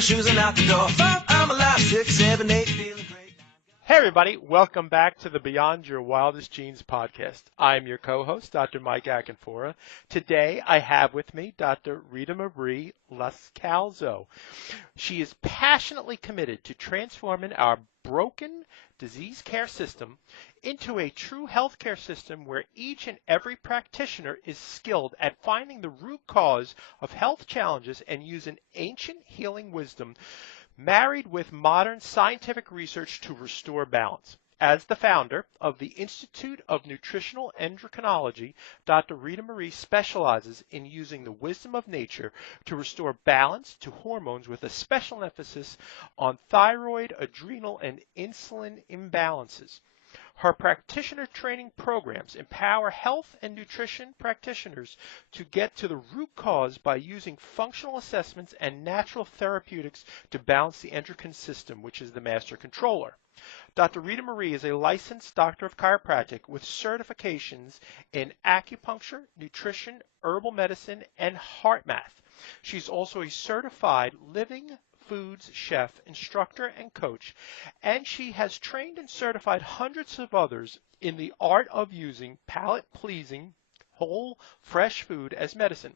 my shoes and out the door. 5, I'm alive. 6, 7, 8, feeling great. Hey everybody, welcome back to the Beyond Your Wildest Genes podcast. I'm your co-host, Dr. Mike Akinfora. Today I have with me Dr. Rita Marie Loscalzo. She is passionately committed to transforming our broken disease care system into a true healthcare system where each and every practitioner is skilled at finding the root cause of health challenges and using ancient healing wisdom married with modern scientific research to restore balance. As the founder of the Institute of Nutritional Endocrinology, Dr. Rita Marie specializes in using the wisdom of nature to restore balance to hormones with a special emphasis on thyroid, adrenal, and insulin imbalances. Her practitioner training programs empower health and nutrition practitioners to get to the root cause by using functional assessments and natural therapeutics to balance the endocrine system, which is the master controller. Dr. Rita Marie is a licensed doctor of chiropractic with certifications in acupuncture, nutrition, herbal medicine, and heart math. She's also a certified living foods chef, instructor, and coach, and she has trained and certified hundreds of others in the art of using palate-pleasing, whole, fresh food as medicine.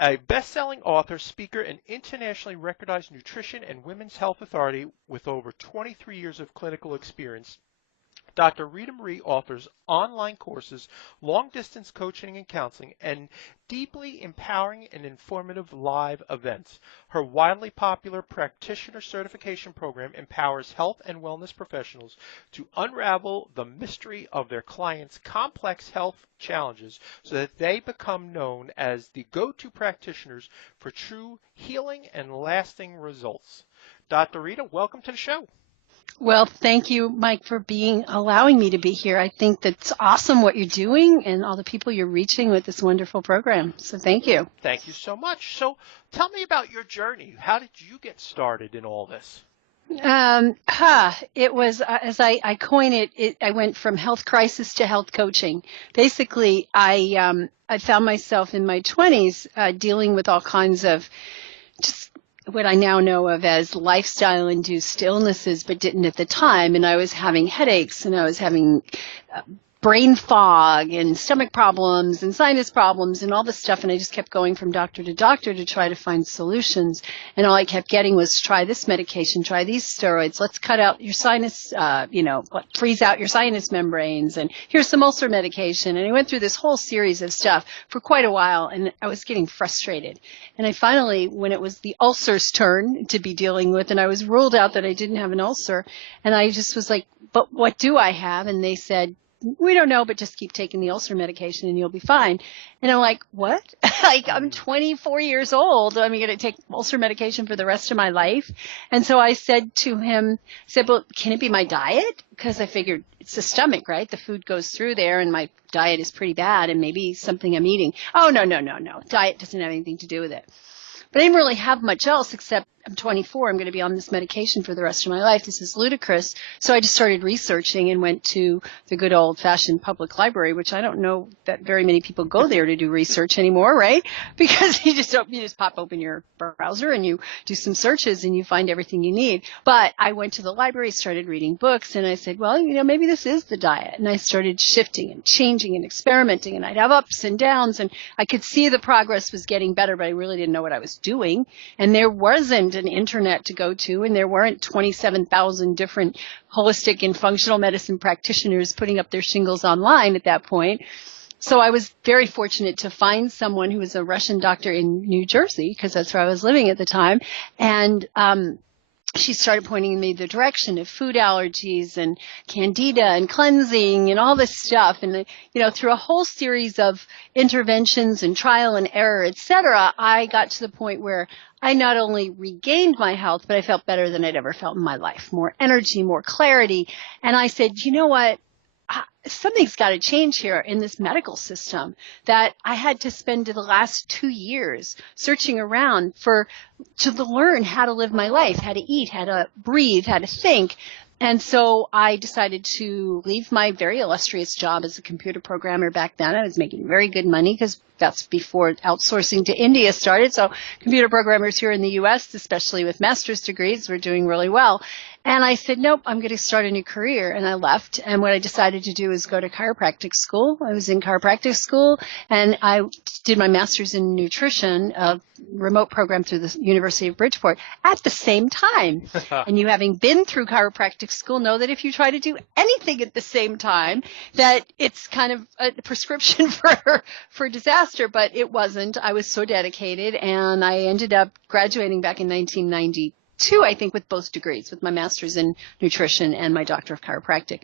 A best-selling author, speaker, and internationally recognized nutrition and women's health authority with over 23 years of clinical experience, Dr. Rita Marie offers online courses, long-distance coaching and counseling, and deeply empowering and informative live events. Her widely popular practitioner certification program empowers health and wellness professionals to unravel the mystery of their clients' complex health challenges so that they become known as the go-to practitioners for true healing and lasting results. Dr. Rita, welcome to the show. Well, thank you, Mike, for allowing me to be here. I think that's awesome what you're doing and all the people you're reaching with this wonderful program. So thank you. Thank you so much. So tell me about your journey. How did you get started in all this? It was, as I coin it, I went from health crisis to health coaching. Basically, I found myself in my 20s dealing with all kinds of just what I now know of as lifestyle-induced illnesses, but didn't at the time. And I was having headaches, and I was having brain fog and stomach problems and sinus problems and all this stuff. And I just kept going from doctor to doctor to try to find solutions. And all I kept getting was, try this medication, try these steroids, let's cut out your sinus, freeze out your sinus membranes, and here's some ulcer medication. And I went through this whole series of stuff for quite a while, and I was getting frustrated. And I finally, when it was the ulcer's turn to be dealing with, and I was ruled out that I didn't have an ulcer, and I just was like, but what do I have? And they said, we don't know, but just keep taking the ulcer medication and you'll be fine. And I'm like, what? Like, I'm 24 years old. I'm going to take ulcer medication for the rest of my life. And so I said to him, well, can it be my diet? Because I figured it's the stomach, right? The food goes through there and my diet is pretty bad and maybe something I'm eating. Oh, no. Diet doesn't have anything to do with it. But I didn't really have much else except I'm 24. I'm going to be on this medication for the rest of my life. This is ludicrous. So I just started researching and went to the good old-fashioned public library, which I don't know that very many people go there to do research anymore, right? Because you just pop open your browser and you do some searches and you find everything you need. But I went to the library, started reading books, and I said, well, maybe this is the diet. And I started shifting and changing and experimenting, and I'd have ups and downs, and I could see the progress was getting better, but I really didn't know what I was doing. And there wasn't an internet to go to, and there weren't 27,000 different holistic and functional medicine practitioners putting up their shingles online at that point. So I was very fortunate to find someone who was a Russian doctor in New Jersey, because that's where I was living at the time. And she started pointing me the direction of food allergies and candida and cleansing and all this stuff. And, through a whole series of interventions and trial and error, et cetera, I got to the point where I not only regained my health, but I felt better than I'd ever felt in my life. More energy, more clarity. And I said, you know what? Something's got to change here in this medical system, that I had to spend the last 2 years searching around to learn how to live my life, how to eat, how to breathe, how to think. And so I decided to leave my very illustrious job as a computer programmer back then. I was making very good money because that's before outsourcing to India started. So computer programmers here in the U.S., especially with master's degrees, were doing really well. And I said, nope, I'm going to start a new career. And I left. And what I decided to do is go to chiropractic school. I was in chiropractic school, and I did my master's in nutrition, a remote program through the University of Bridgeport at the same time. And you, having been through chiropractic school, know that if you try to do anything at the same time, that it's kind of a prescription for disaster. But it wasn't. I was so dedicated, and I ended up graduating back in 1992, I think, with both degrees, with my master's in nutrition and my doctor of chiropractic.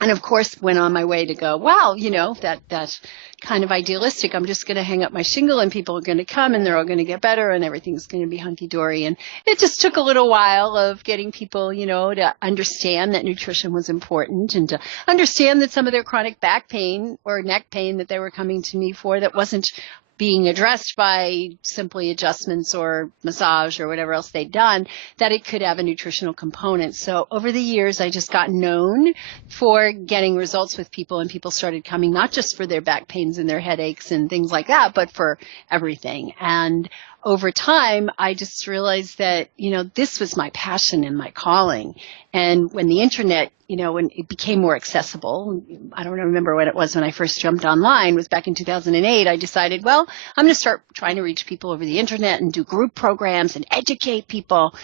And of course, went on my way to go, wow, that kind of idealistic. I'm just going to hang up my shingle and people are going to come and they're all going to get better and everything's going to be hunky-dory. And it just took a little while of getting people, to understand that nutrition was important and to understand that some of their chronic back pain or neck pain that they were coming to me for that wasn't being addressed by simply adjustments or massage or whatever else they'd done, that it could have a nutritional component. So over the years, I just got known for getting results with people, and people started coming not just for their back pains and their headaches and things like that, but for everything. And over time, I just realized that, this was my passion and my calling. And when the internet, when it became more accessible, I don't remember when it was when I first jumped online, it was back in 2008, I decided, well, I'm going to start trying to reach people over the internet and do group programs and educate people.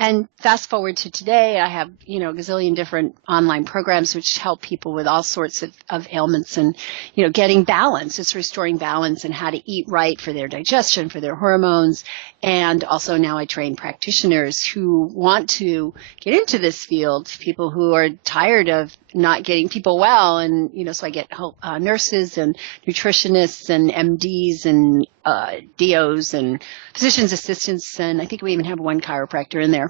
And fast forward to today, I have, a gazillion different online programs which help people with all sorts of ailments and, getting balance. It's restoring balance and how to eat right for their digestion, for their hormones. And also now I train practitioners who want to get into this field, people who are tired of not getting people well. And, so I get nurses and nutritionists and MDs and DOs and physician's assistants. And I think we even have one chiropractor in there.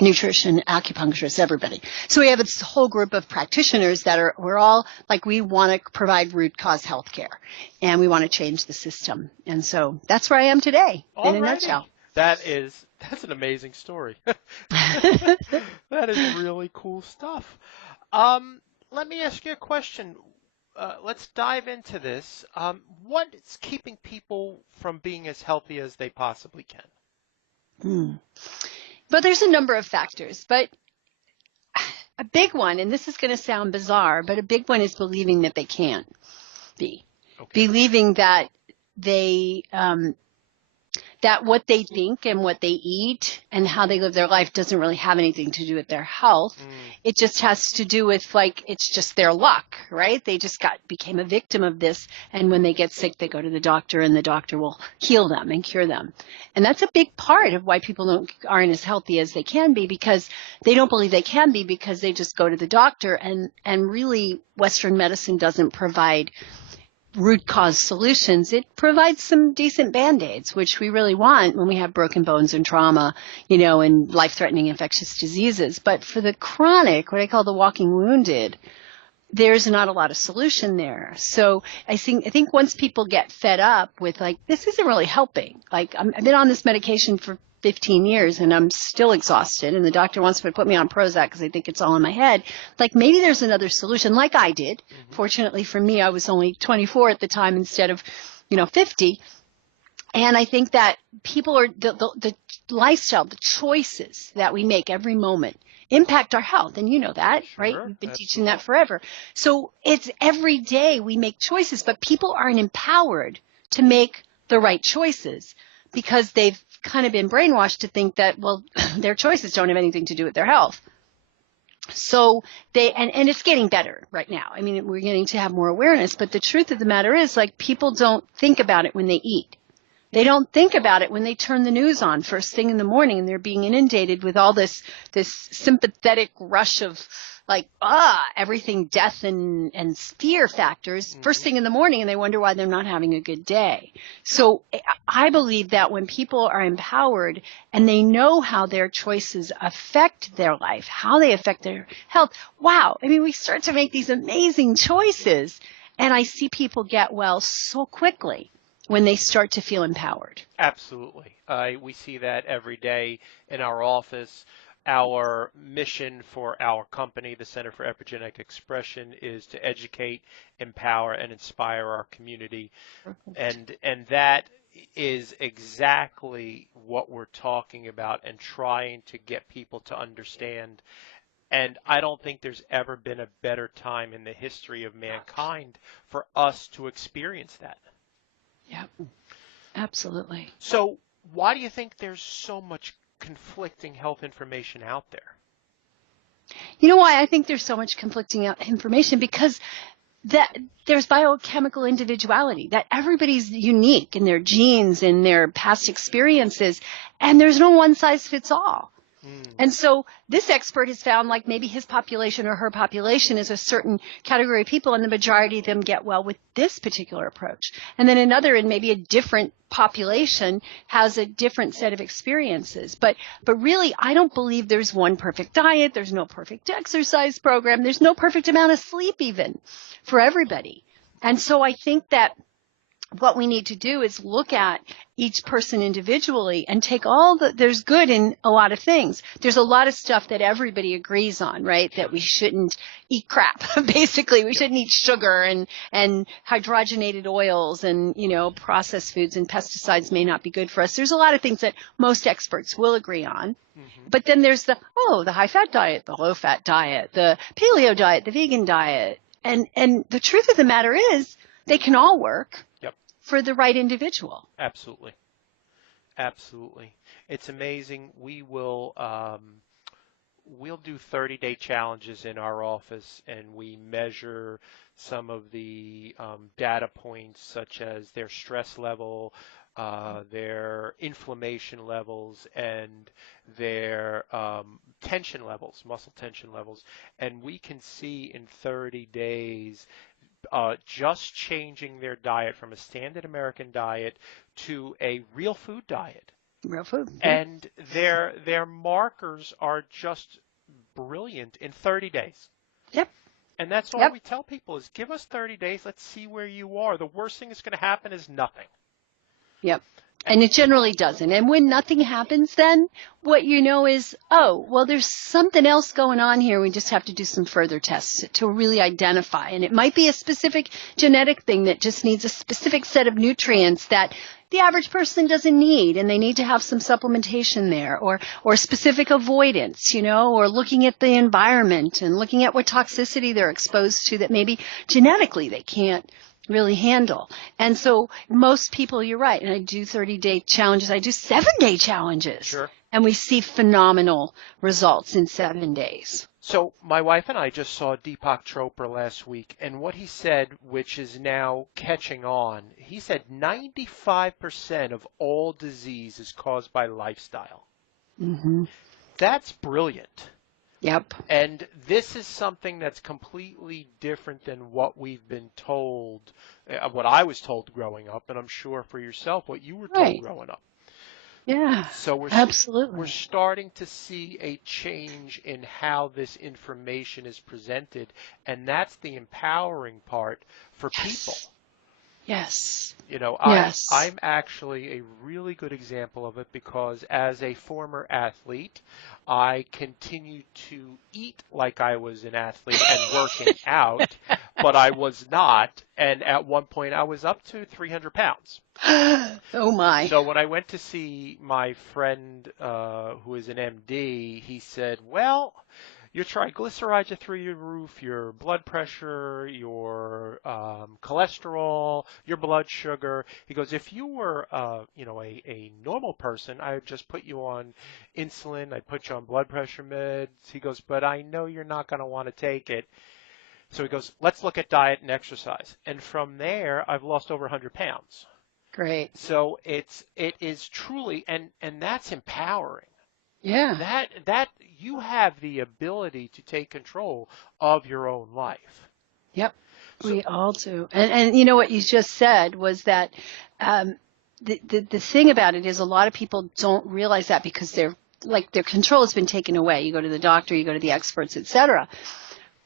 Nutrition, acupuncturists, everybody. So we have this whole group of practitioners we're all like, we want to provide root cause health care and we want to change the system. And so that's where I am today in a nutshell. That's an amazing story. That is really cool stuff. Let me ask you a question. Let's dive into this. What's keeping people from being as healthy as they possibly can? But there's a number of factors, but a big one, and this is going to sound bizarre, but a big one is believing that they can't be. Okay. Believing that they, that what they think and what they eat and how they live their life doesn't really have anything to do with their health. It just has to do with, it's just their luck, right? They just became a victim of this. And when they get sick, they go to the doctor and the doctor will heal them and cure them. And that's a big part of why people aren't as healthy as they can be, because they don't believe they can be, because they just go to the doctor and really Western medicine doesn't provide root cause solutions. It provides some decent Band-Aids, which we really want when we have broken bones and trauma, and life-threatening infectious diseases. But for the chronic, what I call the walking wounded, there's not a lot of solution there. So I think once people get fed up with this isn't really helping. I've been on this medication for 15 years and I'm still exhausted and the doctor wants to put me on Prozac because they think it's all in my head. Maybe there's another solution like I did. Mm-hmm. Fortunately for me, I was only 24 at the time instead of, 50. And I think that people are the lifestyle, the choices that we make every moment impact our health. And you know that, right? Sure, We've been teaching that forever. So it's every day we make choices, but people aren't empowered to make the right choices because they've kind of been brainwashed to think that, well, their choices don't have anything to do with their health. So and it's getting better right now. I mean, we're getting to have more awareness, but the truth of the matter is people don't think about it when they eat. They don't think about it when they turn the news on first thing in the morning and they're being inundated with all this sympathetic rush of everything death and fear factors first thing in the morning, and they wonder why they're not having a good day. So I believe that when people are empowered and they know how their choices affect their life, how they affect their health, wow, I mean, we start to make these amazing choices, and I see people get well so quickly when they start to feel empowered. Absolutely. We see that every day in our office. our mission for our company, the Center for Epigenetic Expression, is to educate, empower, and inspire our community. And that is exactly what we're talking about and trying to get people to understand. And I don't think there's ever been a better time in the history of mankind for us to experience that. Yeah, absolutely. So why do you think there's so much conflicting health information out there? You know why I think there's so much conflicting information? Because that there's biochemical individuality, that everybody's unique in their genes, in their past experiences, and there's no one size fits all. And so this expert has found like maybe his population or her population is a certain category of people, and the majority of them get well with this particular approach. And then another in maybe a different population has a different set of experiences. But really, I don't believe there's one perfect diet. There's no perfect exercise program. There's no perfect amount of sleep even for everybody. And so I think that what we need to do is look at each person individually and take there's good in a lot of things. There's a lot of stuff that everybody agrees on, right? That we shouldn't eat crap. Basically, we shouldn't eat sugar and hydrogenated oils and, processed foods and pesticides may not be good for us. There's a lot of things that most experts will agree on. Mm-hmm. But then there's the high fat diet, the low fat diet, the paleo diet, the vegan diet. And the truth of the matter is they can all work. For the right individual. Absolutely. Absolutely. It's amazing. We'll do 30-day challenges in our office, and we measure some of the data points such as their stress level, their inflammation levels, and their tension levels, muscle tension levels. And we can see in 30 days just changing their diet from a standard American diet to a real food diet. Real food. And their markers are just brilliant in 30 days. Yep. And that's all we tell people is give us 30 days. Let's see where you are. The worst thing that's going to happen is nothing. Yep. And it generally doesn't. And when nothing happens, then what you know is, there's something else going on here. We just have to do some further tests to really identify. And it might be a specific genetic thing that just needs a specific set of nutrients that the average person doesn't need, and they need to have some supplementation there, or specific avoidance, or looking at the environment and looking at what toxicity they're exposed to that maybe genetically they can't really handle. And so most people, you're right, and I do 30-day challenges. I do 7-day challenges. Sure. And we see phenomenal results in 7 days. So my wife and I just saw Deepak Chopra last week, and what he said, which is now catching on, he said 95% of all disease is caused by lifestyle. Mm-hmm. That's brilliant. Yep. And this is something that's completely different than what we've been told, what I was told growing up, and I'm sure for yourself what you were told growing up. Yeah, so absolutely. We're starting to see a change in how this information is presented, and that's the empowering part for people. Yes. I'm actually a really good example of it because as a former athlete, I continued to eat like I was an athlete and working out, but I was not. And at one point, I was up to 300 pounds. Oh, my. So when I went to see my friend who is an MD, he said, well, your triglycerides are through your roof, your blood pressure, your cholesterol, your blood sugar. He goes, if you were, a normal person, I would just put you on insulin. I'd put you on blood pressure meds. He goes, but I know you're not going to want to take it. So he goes, let's look at diet and exercise. And from there, I've lost over 100 pounds. Great. So it is truly, and that's empowering. Yeah. That you have the ability to take control of your own life. Yep. We all do. And you know what you just said was that the thing about it is a lot of people don't realize that because their control has been taken away. You go to the doctor, you go to the experts, etc.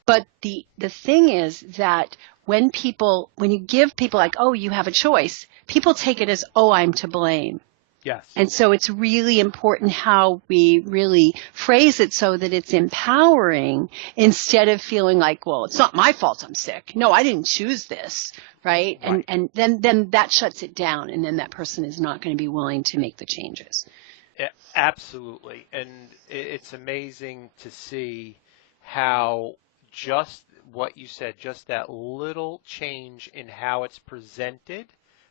But the thing is that when you give people like, oh, you have a choice, people take it as, oh, I'm to blame. Yes. And so it's really important how we really phrase it so that it's empowering instead of feeling like, well, it's not my fault I'm sick. No, I didn't choose this, right? Right. And then that shuts it down, and then that person is not going to be willing to make the changes. Yeah, absolutely. And it's amazing to see how just what you said, just that little change in how it's presented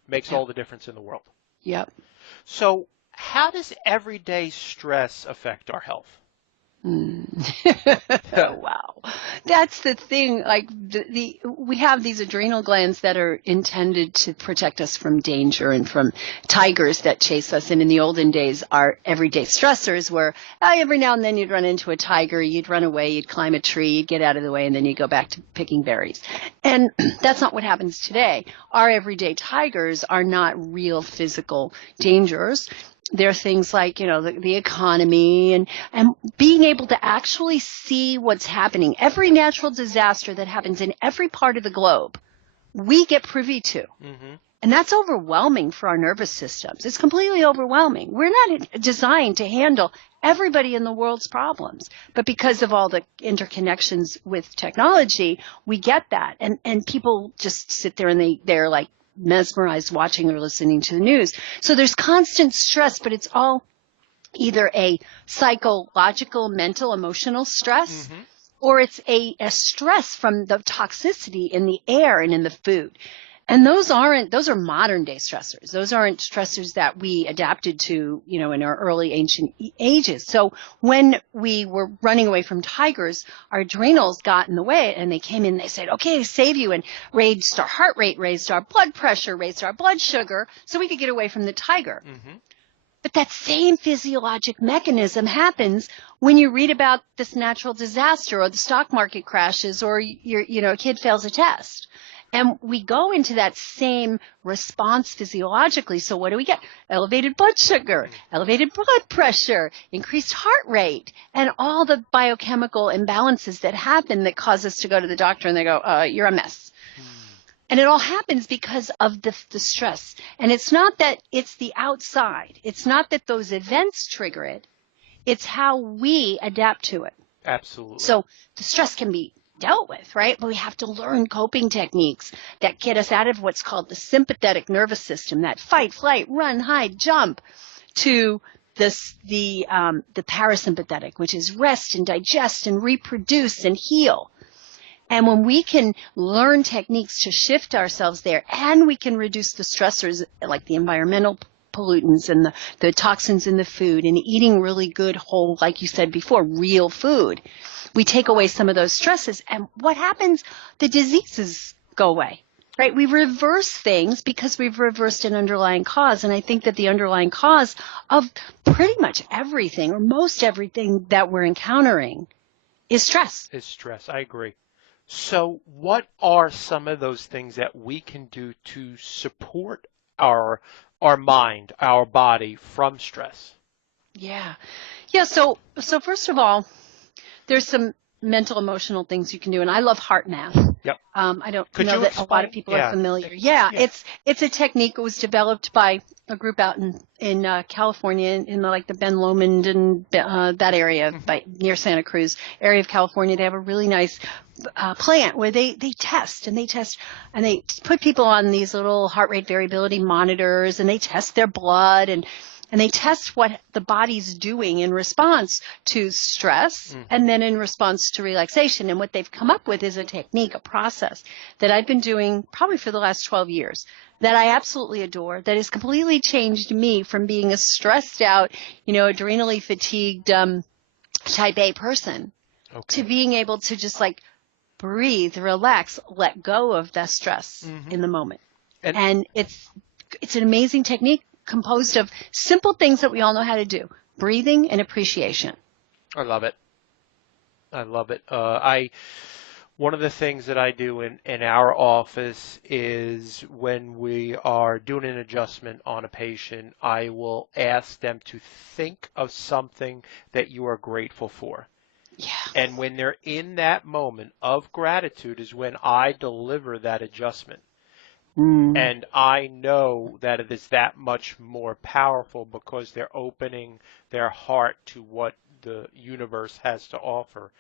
makes all the difference in the world. Yep. So how does everyday stress affect our health? Wow. That's the thing. Like we have these adrenal glands that are intended to protect us from danger and from tigers that chase us. And in the olden days, our everyday stressors were every now and then you'd run into a tiger, you'd run away, you'd climb a tree, you'd get out of the way, and then you go back to picking berries. And that's not what happens today. Our everyday tigers are not real physical dangers. There are things like, the economy and being able to actually see what's happening. Every natural disaster that happens in every part of the globe, we get privy to. Mm-hmm. And that's overwhelming for our nervous systems. It's completely overwhelming. We're not designed to handle everybody in the world's problems. But because of all the interconnections with technology, we get that. And people just sit there and they're like, mesmerized watching or listening to the news. So there's constant stress, but it's all either a psychological, mental, emotional stress, mm-hmm. or it's a stress from the toxicity in the air and in the food. And those are modern day stressors. Those aren't stressors that we adapted to, in our early ancient ages. So when we were running away from tigers, our adrenals got in the way and they came in and they said, okay, save you, and raised our heart rate, raised our blood pressure, raised our blood sugar so we could get away from the tiger. Mm-hmm. But that same physiologic mechanism happens when you read about this natural disaster or the stock market crashes or a kid fails a test. And we go into that same response physiologically. So what do we get? Elevated blood sugar, elevated blood pressure, increased heart rate, and all the biochemical imbalances that happen that cause us to go to the doctor and they go, you're a mess. And it all happens because of the stress. And it's not that it's the outside. It's not that those events trigger it. It's how we adapt to it. Absolutely. So the stress can be dealt with, right? But we have to learn coping techniques that get us out of what's called the sympathetic nervous system, that fight, flight, run, hide, jump, to the parasympathetic, which is rest and digest and reproduce and heal. And when we can learn techniques to shift ourselves there, and we can reduce the stressors like the environmental pollutants and the toxins in the food, and eating really good, whole, like you said before, real food, we take away some of those stresses. And what happens? The diseases go away, right? We reverse things because we've reversed an underlying cause. And I think that the underlying cause of pretty much everything or most everything that we're encountering is stress. Is stress. I agree. So what are some of those things that we can do to support our mind, our body from stress? Yeah. So first of all, there's some mental, emotional things you can do, and I love heart math. Yep. I don't know that a lot of people are familiar. Yeah, it's a technique. It was developed by a group out in California, in the Ben Lomond and that area, near Santa Cruz area of California. They have a really nice plant where they test and they put people on these little heart rate variability monitors, and they test their blood and they test what the body's doing in response to stress and then in response to relaxation. And what they've come up with is a technique, a process that I've been doing probably for the last 12 years that I absolutely adore, that has completely changed me from being a stressed out, adrenally fatigued type A person to being able to just breathe, relax, let go of that stress in the moment. And it's an amazing technique, composed of simple things that we all know how to do: breathing and appreciation. I love it. One of the things that I do in our office is when we are doing an adjustment on a patient, I will ask them to think of something that you are grateful for. Yeah. And when they're in that moment of gratitude is when I deliver that adjustment. Mm. And I know that it is that much more powerful because they're opening their heart to what the universe has to offer.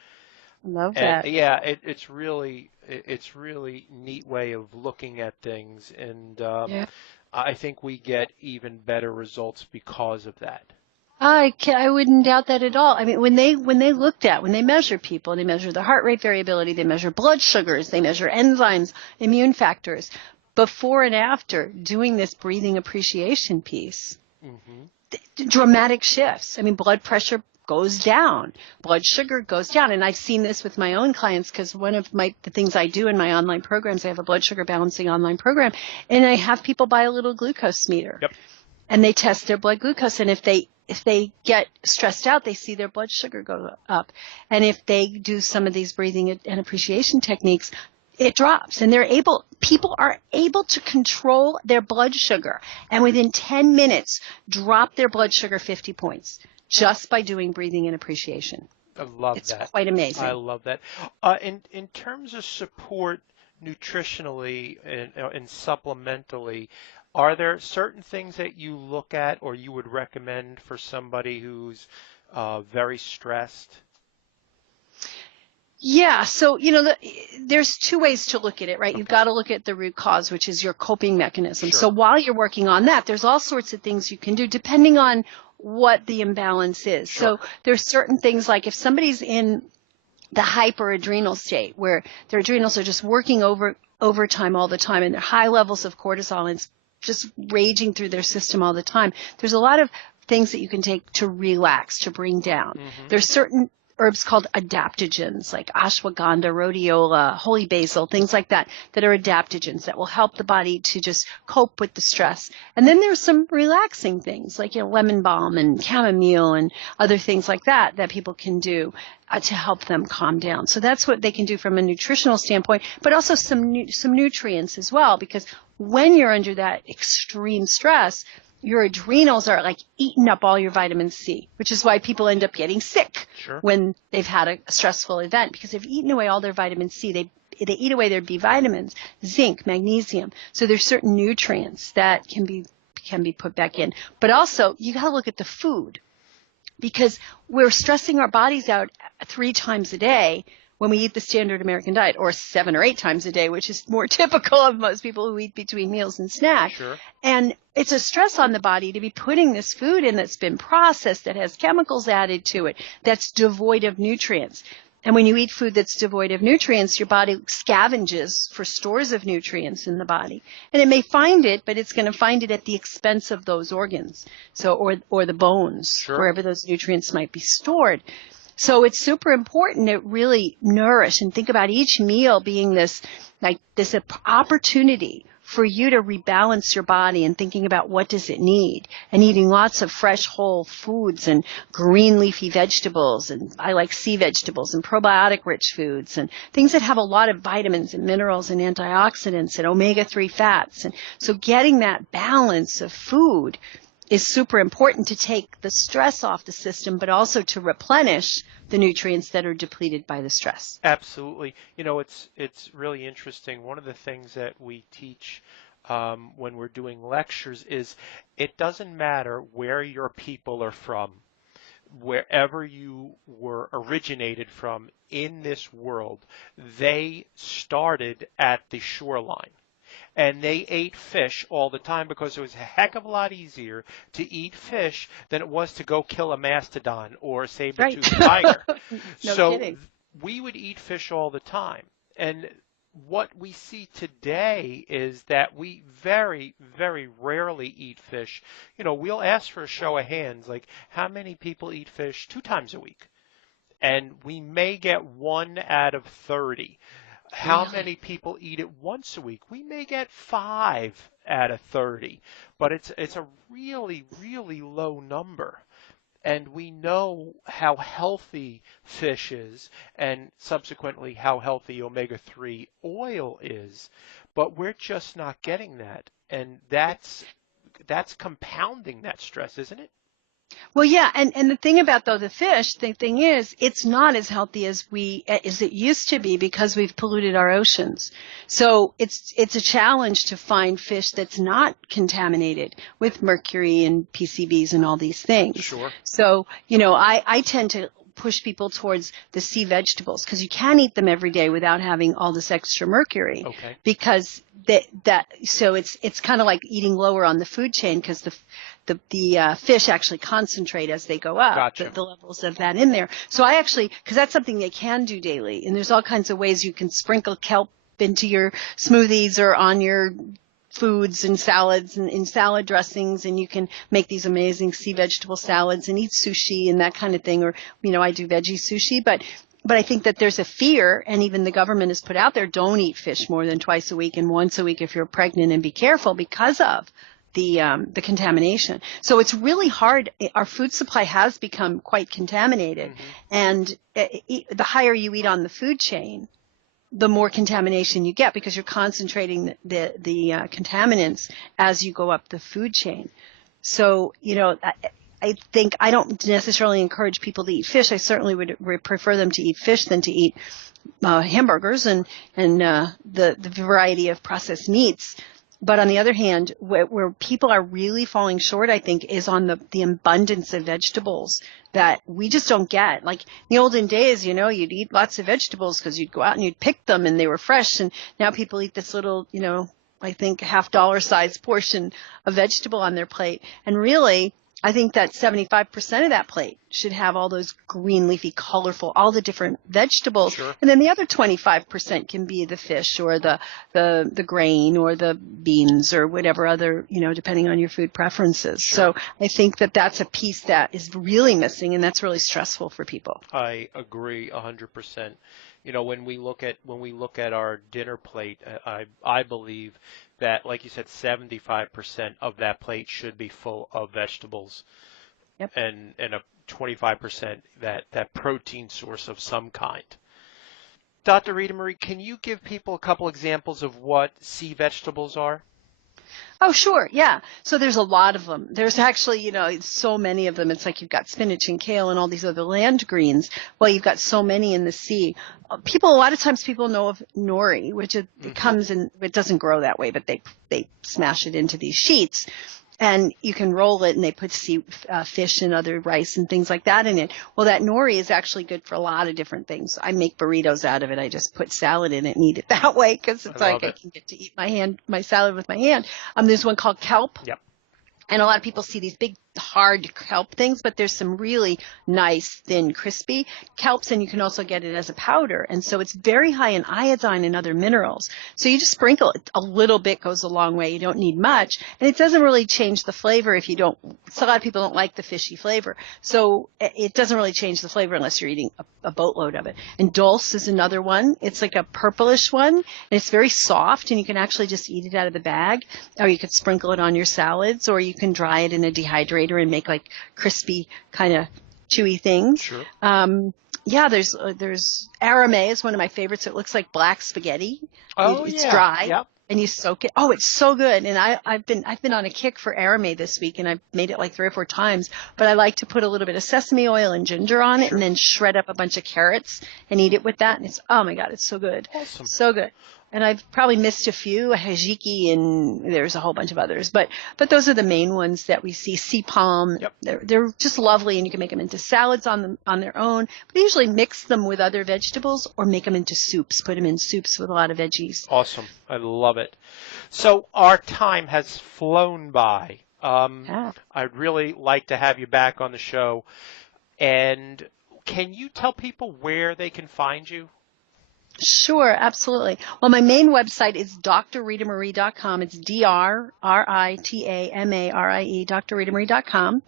Love And that. yeah, it's really neat way of looking at things, and Yeah. I think we get even better results because of that. I wouldn't doubt that at all. I mean, when they measure people, they measure the heart rate variability, they measure blood sugars, they measure enzymes, immune factors. Before and after doing this breathing appreciation piece, Hmm. dramatic shifts. I mean, blood pressure goes down, blood sugar goes down, and I've seen this with my own clients because one of the things I do in my online programs, I have a blood sugar balancing online program, and I have people buy a little glucose meter. Yep. And they test their blood glucose, and if they get stressed out, they see their blood sugar go up. And if they do some of these breathing and appreciation techniques, it drops. And people are able to control their blood sugar, and within 10 minutes drop their blood sugar 50 points just by doing breathing and appreciation. I love It's that. quite I amazing. love that. In terms of support nutritionally and supplementally, are there certain things that you look at or you would recommend for somebody who's very stressed? Yeah, so there's two ways to look at it, right? You've Okay. got to look at the root cause, which is your coping mechanism. Sure. So while you're working on that, there's all sorts of things you can do depending on what the imbalance is. Sure. So there's certain things like if somebody's in the hyperadrenal state where their adrenals are just working overtime all the time and their high levels of cortisol and it's just raging through their system all the time, there's a lot of things that you can take to relax, to bring down. Hmm. There's certain herbs called adaptogens like ashwagandha, rhodiola, holy basil, things like that are adaptogens that will help the body to just cope with the stress. And then there's some relaxing things like lemon balm and chamomile and other things like that people can do to help them calm down. So that's what they can do from a nutritional standpoint, but also some nutrients as well, because when you're under that extreme stress, your adrenals are like eating up all your vitamin C, which is why people end up getting sick Sure. when they've had a stressful event, because they've eaten away all their vitamin C. They eat away their B vitamins, zinc, magnesium. So there's certain nutrients that can be put back in. But also, you got to look at the food, because we're stressing our bodies out 3 times a day when we eat the standard American diet, or 7 or 8 times a day, which is more typical of most people who eat between meals and snacks. Sure. And it's a stress on the body to be putting this food in that's been processed, that has chemicals added to it, that's devoid of nutrients. And when you eat food that's devoid of nutrients, your body scavenges for stores of nutrients in the body. And it may find it, but it's going to find it at the expense of those organs, so or the bones, Sure. wherever those nutrients might be stored. So it's super important to really nourish and think about each meal being this opportunity for you to rebalance your body and thinking about what does it need, and eating lots of fresh whole foods and green leafy vegetables, and I like sea vegetables and probiotic rich foods and things that have a lot of vitamins and minerals and antioxidants and omega-3 fats. And so getting that balance of food is super important to take the stress off the system, but also to replenish the nutrients that are depleted by the stress. Absolutely. It's really interesting. One of the things that we teach when we're doing lectures is it doesn't matter where your people are from, wherever you were originated from in this world, they started at the shoreline. And they ate fish all the time because it was a heck of a lot easier to eat fish than it was to go kill a mastodon or a saber-toothed tiger. No So kidding. we would eat fish all the time. And what we see today is that we very, very rarely eat fish. We'll ask for a show of hands, like how many people eat fish 2 times a week? And we may get 1 out of 30. How Really? many people eat it once a week? We may get 5 out of 30, but it's a really, really low number. And we know how healthy fish is, and subsequently how healthy omega-3 oil is, but we're just not getting that. And that's compounding that stress, isn't it? Well, yeah, and the thing about though the fish, the thing is, it's not as healthy as it used to be because we've polluted our oceans. So it's a challenge to find fish that's not contaminated with mercury and PCBs and all these things. Sure. So, I tend to push people towards the sea vegetables because you can eat them every day without having all this extra mercury. Okay. Because so it's kind of like eating lower on the food chain because the fish actually concentrate as they go up, Gotcha. the levels of that in there. So because that's something they can do daily, and there's all kinds of ways you can sprinkle kelp into your smoothies or on your foods and salads and in salad dressings, and you can make these amazing sea vegetable salads and eat sushi and that kind of thing. Or, I do veggie sushi, but I think that there's a fear, and even the government has put out there, don't eat fish more than twice a week and once a week if you're pregnant, and be careful because of the contamination. So it's really hard. Our food supply has become quite contaminated, and the higher you eat on the food chain, the more contamination you get because you're concentrating the contaminants as you go up the food chain. So, I think I don't necessarily encourage people to eat fish. I certainly would prefer them to eat fish than to eat hamburgers and the variety of processed meats. But on the other hand, where people are really falling short, I think, is on the abundance of vegetables that we just don't get. Like in the olden days, you'd eat lots of vegetables because you'd go out and you'd pick them and they were fresh. And now people eat this little, I think $50 size portion of vegetable on their plate. And really, I think that 75% of that plate should have all those green, leafy, colorful, all the different vegetables. Sure. And then the other 25% can be the fish or the grain or the beans or whatever other, depending on your food preferences. Sure. So I think that that's a piece that is really missing, and that's really stressful for people. I agree 100%. When we look at our dinner plate, I believe that, like you said, 75% of that plate should be full of vegetables. Yep. And a 25% that protein source of some kind. Dr. Rita Marie, can you give people a couple examples of what sea vegetables are? Oh, sure. Yeah. So there's a lot of them. There's actually, so many of them. It's like you've got spinach and kale and all these other land greens. Well, you've got so many in the sea. A lot of times people know of nori, which it comes in, it doesn't grow that way, but they smash it into these sheets. And you can roll it, and they put fish and other rice and things like that in it. Well, that nori is actually good for a lot of different things. I make burritos out of it. I just put salad in it and eat it that way because it's like I can get to eat my salad with my hand. There's one called kelp. Yep. And a lot of people see these big, hard kelp things, but there's some really nice, thin, crispy kelps, and you can also get it as a powder. And so it's very high in iodine and other minerals. So you just sprinkle it. A little bit goes a long way. You don't need much. And it doesn't really change the flavor if you don't. So a lot of people don't like the fishy flavor. So it doesn't really change the flavor unless you're eating a boatload of it. And dulse is another one. It's like a purplish one, and it's very soft, and you can actually just eat it out of the bag, or you could sprinkle it on your salads, or you can dry it in a dehydrator and make like crispy kind of chewy things. Sure. There's aramay is one of my favorites. It looks like black spaghetti. It's dry. Yep. And you soak it. Oh, it's so good. And I've been on a kick for aramay this week, and I've made it like 3 or 4 times. But I like to put a little bit of sesame oil and ginger on it, and then shred up a bunch of carrots and eat it with that. And oh my God, it's so good. Awesome. So good. And I've probably missed a few, hajiki, and there's a whole bunch of others. But those are the main ones that we see. Sea palm, Yep. they're just lovely, and you can make them into salads on their own. But I usually mix them with other vegetables or make them into soups, put them in soups with a lot of veggies. Awesome. I love it. So our time has flown by. I'd really like to have you back on the show. And can you tell people where they can find you? Sure, absolutely. Well, my main website is drritamarie.com. It's DRRITAMARIE, drritamarie.com.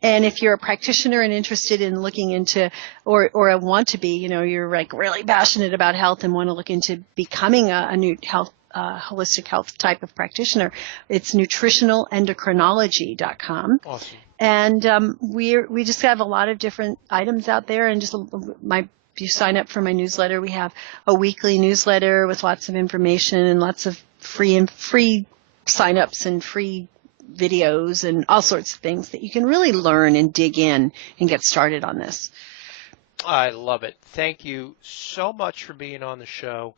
And if you're a practitioner and interested in looking into, or want to be, you're like really passionate about health and want to look into becoming a new health, holistic health type of practitioner, it's nutritionalendocrinology.com. Awesome. And we just have a lot of different items out there, and just if you sign up for my newsletter, we have a weekly newsletter with lots of information and lots of free signups and free videos and all sorts of things that you can really learn and dig in and get started on this. I love it. Thank you so much for being on the show.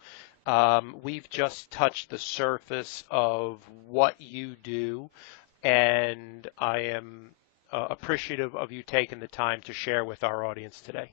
We've just touched the surface of what you do, and I am appreciative of you taking the time to share with our audience today.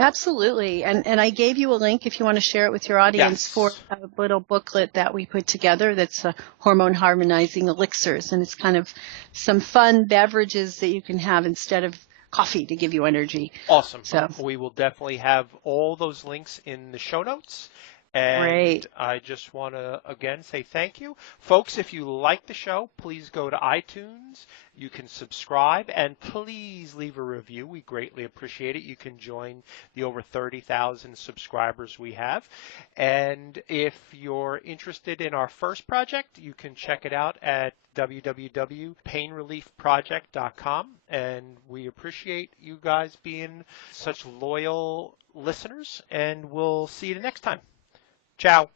Absolutely. And I gave you a link if you want to share it with your audience Yes. for a little booklet that we put together that's hormone harmonizing elixirs. And it's kind of some fun beverages that you can have instead of coffee to give you energy. Awesome. So We will definitely have all those links in the show notes. And great. I just want to, again, say thank you. Folks, if you like the show, please go to iTunes. You can subscribe, and please leave a review. We greatly appreciate it. You can join the over 30,000 subscribers we have. And if you're interested in our first project, you can check it out at www.painreliefproject.com. And we appreciate you guys being such loyal listeners, and we'll see you next time. Ciao.